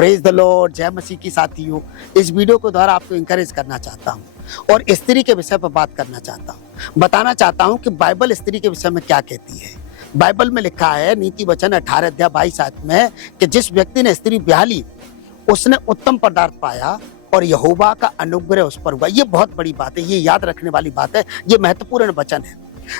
Praise the Lord, जय मसीह की साथियों। इस वीडियो के द्वारा आपको इंकरेज करना चाहता हूँ और स्त्री के विषय पर बात करना चाहता हूँ। बताना चाहता हूँ कि बाइबल स्त्री के विषय में क्या कहती है। बाइबल में लिखा है नीति वचन 18 अध्याय 22 आयत में कि जिस व्यक्ति ने स्त्री ब्याह ली उसने उत्तम पदार्थ पाया और यहोवा का अनुग्रह उस पर हुआ। ये बहुत बड़ी बात है, ये याद रखने वाली बात है, ये महत्वपूर्ण वचन है।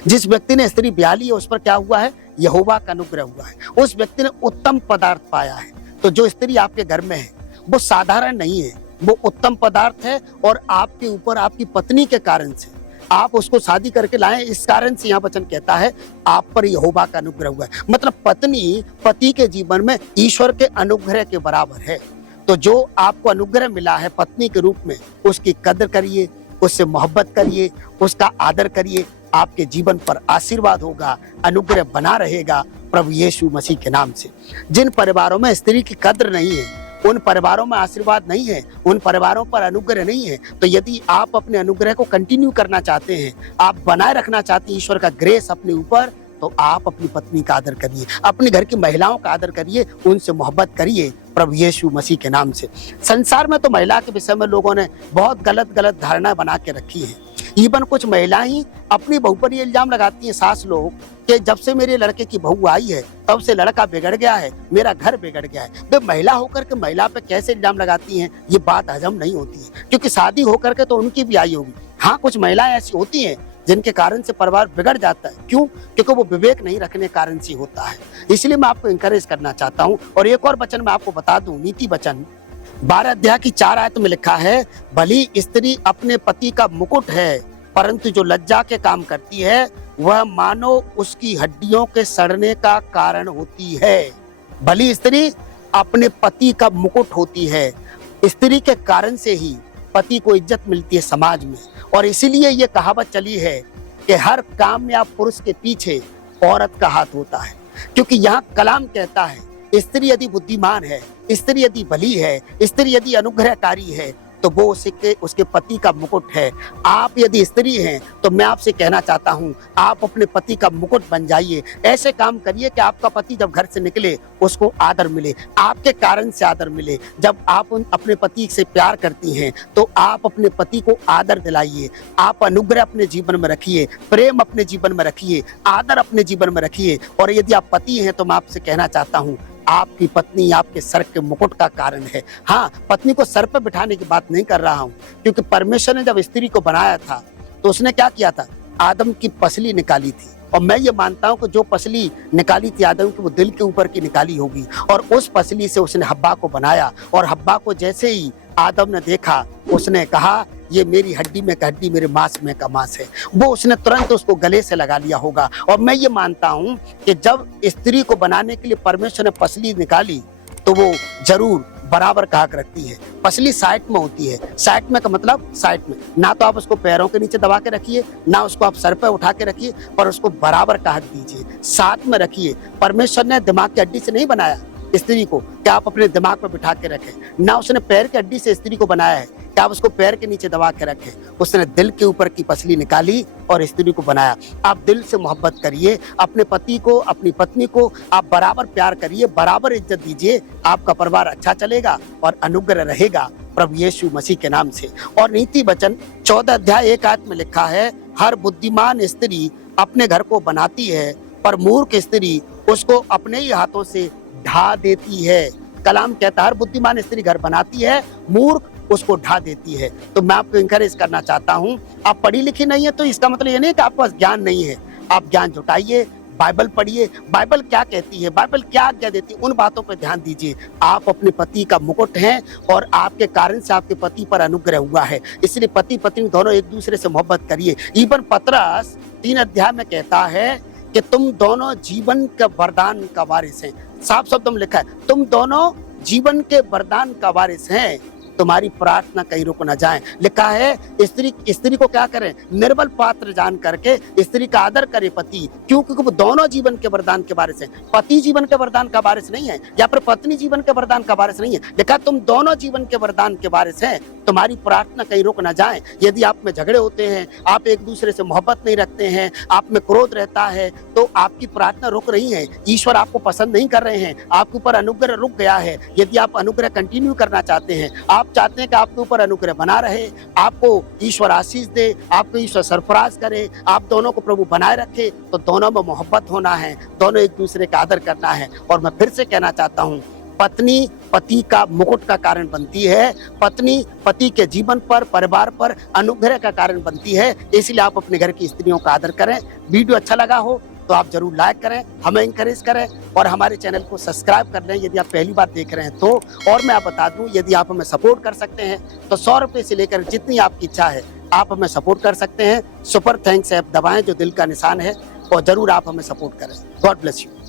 जिस व्यक्ति ने स्त्री ब्याह ली है उस पर क्या हुआ है? यहोवा का अनुग्रह हुआ है। उस व्यक्ति ने उत्तम पदार्थ पाया है। तो जो स्त्री आपके घर में है वो साधारण नहीं है, वो उत्तम पदार्थ है और आपके ऊपर आपकी पत्नी के कारण से आप उसको शादी करके लाए। इस कारण से यहाँ वचन कहता है आप पर यहोवा का अनुग्रह हुआ है। मतलब पत्नी पति के जीवन में ईश्वर के अनुग्रह के बराबर है। तो जो आपको अनुग्रह मिला है पत्नी के रूप में, उसकी कदर करिए, उससे मोहब्बत करिए, उसका आदर करिए। आपके जीवन पर आशीर्वाद होगा, अनुग्रह बना रहेगा प्रभु यीशु मसीह के नाम से। जिन परिवारों में स्त्री की कद्र नहीं है, उन परिवारों में आशीर्वाद नहीं है, उन परिवारों पर अनुग्रह नहीं है। तो यदि आप अपने अनुग्रह को कंटिन्यू करना चाहते हैं, आप बनाए रखना चाहते हैं ईश्वर का ग्रेस अपने ऊपर, तो आप अपनी पत्नी का आदर करिए, अपने घर की महिलाओं का आदर करिए, उनसे मोहब्बत करिए प्रभु यीशु मसीह के नाम से। संसार में तो महिला के विषय में लोगों ने बहुत गलत धारणा बना के रखी है। इवन कुछ महिलाएं ही अपनी बहू पर ये इल्जाम लगाती हैं, सास लोग, कि जब से मेरे लड़के की बहू आई है तब से लड़का बिगड़ गया है, मेरा घर बिगड़ गया है। वे महिला होकर के महिला पे कैसे इल्जाम लगाती हैं, ये बात हजम नहीं होती है। क्योंकि शादी होकर के तो उनकी भी आई होगी। हाँ, कुछ महिलाएं ऐसी होती हैं जिनके कारण से परिवार बिगड़ जाता है। क्यों? क्योंकि वो विवेक नहीं रखने के कारण से होता है। इसलिए मैं आपको इंकरेज करना चाहता हूँ। और एक और वचन मैं आपको बता दूं, नीति वचन 12 अध्याय की 4 आयत में लिखा है, भली स्त्री अपने पति का मुकुट है, परंतु जो लज्जा के काम करती है वह मानो उसकी हड्डियों के सड़ने का कारण होती है। भली स्त्री अपने पति का मुकुट होती है। स्त्री के कारण से ही पति को इज्जत मिलती है समाज में। और इसीलिए ये कहावत चली है कि हर कामयाब पुरुष के पीछे औरत का हाथ होता है। क्योंकि यहाँ कलाम कहता है स्त्री यदि बुद्धिमान है, स्त्री यदि भली है, स्त्री यदि अनुग्रहकारी है, तो वो उसके पति का मुकुट है। आप यदि स्त्री हैं तो मैं आपसे कहना चाहता हूँ, आप अपने पति का मुकुट बन जाइए। ऐसे काम करिए कि आपका पति जब घर से निकले उसको आदर मिले, आपके कारण से आदर मिले। जब आप अपने पति से प्यार करती हैं तो आप अपने पति को आदर दिलाइए। आप अनुग्रह अपने जीवन में रखिए, प्रेम अपने जीवन में रखिए, आदर अपने जीवन में रखिए। और यदि आप पति हैं तो मैं आपसे कहना चाहता हूँ, आपकी पत्नी आपके सर के मुकुट का कारण है। हाँ, पत्नी को सर पर बिठाने की बात नहीं कर रहा हूँ, क्योंकि परमेश्वर ने जब स्त्री को बनाया था तो उसने क्या किया था? आदम की पसली निकाली थी। और मैं ये मानता हूँ कि जो पसली निकाली थी आदम की, वो दिल के ऊपर की निकाली होगी। और उस पसली से उसने हब्बा को बनाया। और हब्बा को जैसे ही आदम ने देखा, उसने कहा ये मेरी हड्डी में का हड्डी, मेरे मांस में का मांस है। वो उसने तुरंत उसको गले से लगा लिया होगा। और मैं ये मानता हूँ कि जब स्त्री को बनाने के लिए परमेश्वर ने पसली निकाली तो वो जरूर बराबर का हक रखती है। पसली साइड में होती है। साइड में का मतलब साइड में, ना तो आप उसको पैरों के नीचे दबा के रखिए, ना उसको आप सर पे उठा के रखिए, पर उसको बराबर का हक दीजिए, साथ में रखिए। परमेश्वर ने दिमाग की हड्डी से नहीं बनाया स्त्री को कि आप अपने दिमाग पर बिठा के रखें, ना उसने पैर की हड्डी से स्त्री को बनाया है कि आप उसको पैर के नीचे दबा के रखें। उसने दिल के ऊपर की पसली निकाली और स्त्री को बनाया। आप दिल से मोहब्बत करिए, अपने पति को, अपनी पत्नी को आप बराबर प्यार करिए, बराबर इज्जत दीजिए। आपका परिवार अच्छा चलेगा और अनुग्रह रहेगा प्रभु यीशु मसीह के नाम से। और नीति वचन 14 अध्याय 1 आयत में लिखा है, हर बुद्धिमान स्त्री अपने घर को बनाती है, पर मूर्ख स्त्री उसको अपने ही हाथों से ढा देती है। कलाम कहता है हर बुद्धिमान स्त्री घर बनाती है, मूर्ख उसको ढा देती है। तो मैं आपको इंकरेज करना चाहता हूँ, आप पढ़ी लिखी नहीं है तो इसका मतलब ये नहीं कि आपके पास ज्ञान नहीं है। आप ज्ञान जुटाइए, बाइबल पढ़िए, बाइबल क्या कहती है, बाइबल क्या आज्ञा देती है, उन बातों पर ध्यान दीजिए। आप अपने पति का मुकुट हैं और आपके कारण से आपके पति पर अनुग्रह हुआ है। इसलिए पति पत्नी दोनों एक दूसरे से मोहब्बत करिए। इवन पतरस 3 अध्याय में कहता है कि तुम दोनों जीवन के वरदान का वारिस हैं। साफ शब्दों में लिखा है तुम दोनों जीवन के वरदान का वारिस हैं। तुम्हारी प्रार्थना कहीं रुक न जाए। लिखा है स्त्री को क्या करें, निर्बल पात्र जान करके स्त्री का आदर करे पति, क्योंकि वो दोनों जीवन के वरदान के वारिस हैं। पति जीवन के वरदान का वारिस नहीं है या फिर पत्नी जीवन के वरदान का वारिस नहीं है। लिखा तुम दोनों जीवन के वरदान के वारिस हैं, तुम्हारी प्रार्थना कहीं रुक न जाए। यदि आप में झगड़े होते हैं, आप एक दूसरे से मोहब्बत नहीं रखते हैं, आप में क्रोध रहता है, तो आपकी प्रार्थना रुक रही है। ईश्वर आपको पसंद नहीं कर रहे हैं, आपके ऊपर अनुग्रह रुक गया है। यदि आप अनुग्रह कंटिन्यू करना चाहते हैं, आप चाहते हैं कि आपके ऊपर अनुग्रह बना रहे, आपको ईश्वर आशीष दे, आपको ईश्वर सरफराज करे, आप दोनों को प्रभु बनाए रखे, तो दोनों में मोहब्बत होना है, दोनों एक दूसरे का आदर करना है। और मैं फिर से कहना चाहता हूँ, पत्नी पति का मुकुट का कारण बनती है, पत्नी पति के जीवन पर, परिवार पर अनुग्रह का कारण बनती है। इसलिए आप अपने घर की स्त्रियों का आदर करें। वीडियो अच्छा लगा हो तो आप जरूर लाइक करें, हमें इंकरेज करें और हमारे चैनल को सब्सक्राइब कर लें यदि आप पहली बार देख रहे हैं तो। और मैं आप बता दूं, यदि आप हमें सपोर्ट कर सकते हैं तो 100 रुपये से लेकर जितनी आपकी इच्छा है आप हमें सपोर्ट कर सकते हैं। सुपर थैंक्स ऐप दबाएं जो दिल का निशान है, और जरूर आप हमें सपोर्ट करें। God bless you.